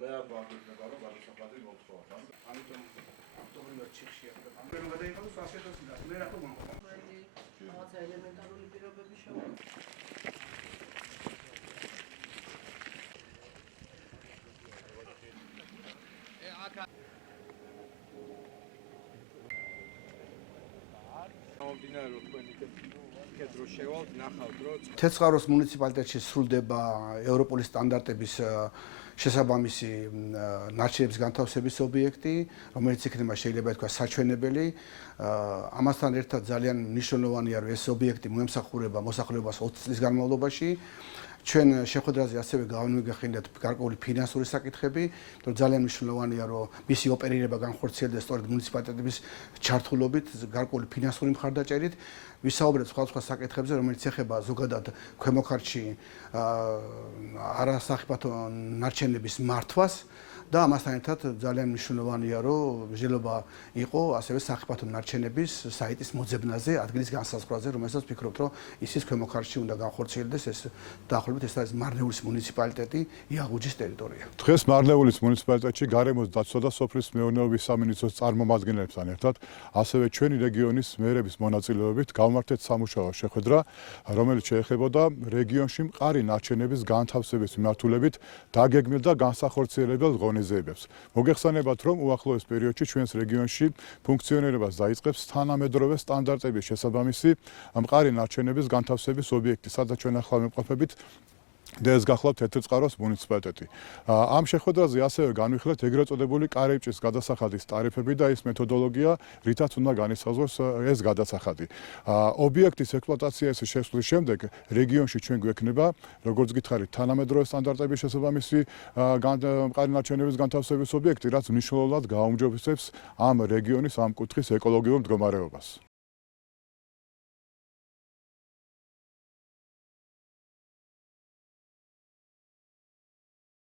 მე არ ვაგრძელებ რომ გადასახადი მოხდა. ამიტომ ავტომობილში ჭიხშია. ამიტომ გადაიყავოს 100-ს და მე რა თქმა უნდა. რაღაცა ელემენტარული პირობები თეცხაროს მუნიციპალიტეტში სრულდება ევროპული სტანდარტების შესაბამისი ნარჩენების განთავსების ობიექტი, რომელიც იქნება შეიძლება ითქვას საჩვენებელი. ამასთან ერთად ძალიან მნიშვნელოვანია, რომ ეს ობიექტი მოემსახურება მოსახლეობას 20 წლის განმავლობაში. ჩვენ შეხვედრაზე ასევე გავანვიგახინეთ გარკვეული ფინანსური საკითხები, რომ ძალიან მნიშვნელოვანია, რომ მისი ოპერირება განხორციელდეს სწორედ მუნიციპალიტეტების ჩართულობით, გარკვეული ფინანსური მხარდაჭერით. ვისაუბრეთ სხვადასხვა საკითხებზე, რომელიც ეხება ზოგადად ქვემო ქართლში არასახიფათო ნარჩენების მართვას და ამასთან ერთად ძალიან მნიშვნელოვანია, რომ მსჯელობა იყო ასევე სახიფათო ნარჩენების საიტის მოძებნაზე, ადგილის განსაზღვრაზე, რომელსაც ვფიქრობთ, რომ ისიც ქვემო ქართლში უნდა განხორციელდეს ეს დაახლოებით ეს არის მარნეულის მუნიციპალიტეტი, იაღუჯის ტერიტორია. დღეს მარნეულის მუნიციპალიტეტში გარემოს დაცვა და სოფლის მეურნეობის სამინისტროს წარმომადგენლებთან ერთად, ასევე ჩვენი რეგიონის მერების მონაწილეობით გავმართეთ სამუშაო შეხვედრა, რომელიც შეეხებოდა რეგიონში მყარი ნარჩენების განთავსების მიმართულებით დაგეგმილ და განსახორციელებელ ღონისძიებებს. მოგეხსენებათ, რომ უახლოეს პერიოდში ჩვენს რეგიონში ფუნქციონირებას დაიწყებს თანამედროვე სტანდარტების შესაბამისი მყარი ნარჩენების განთავსების ობიექტი, სადაც ჩვენ ახლა ვიმყოფებით და ეს გახლავთ თეთრწყაროს მუნიციპალიტეტი. ამ შეხვედრაზე ასევე განვიხილეთ ეგრეთ წოდებული კარიბჭის გადასახადის ტარიფები და ის მეთოდოლოგია, რითაც უნდა განისაზღვროს ეს გადასახადი. ობიექტის ექსპლუატაციის შესვლის შემდეგ რეგიონში ჩვენ გვექნება, როგორც გითხარით, თანამედროვე სტანდარტების შესაბამისი მყარი ნარჩენების განთავსების ობიექტი, რაც მნიშვნელოვნად გააუმჯობესებს ამ რეგიონის ამ კუთხის ეკოლოგიურ მდგომარეობას.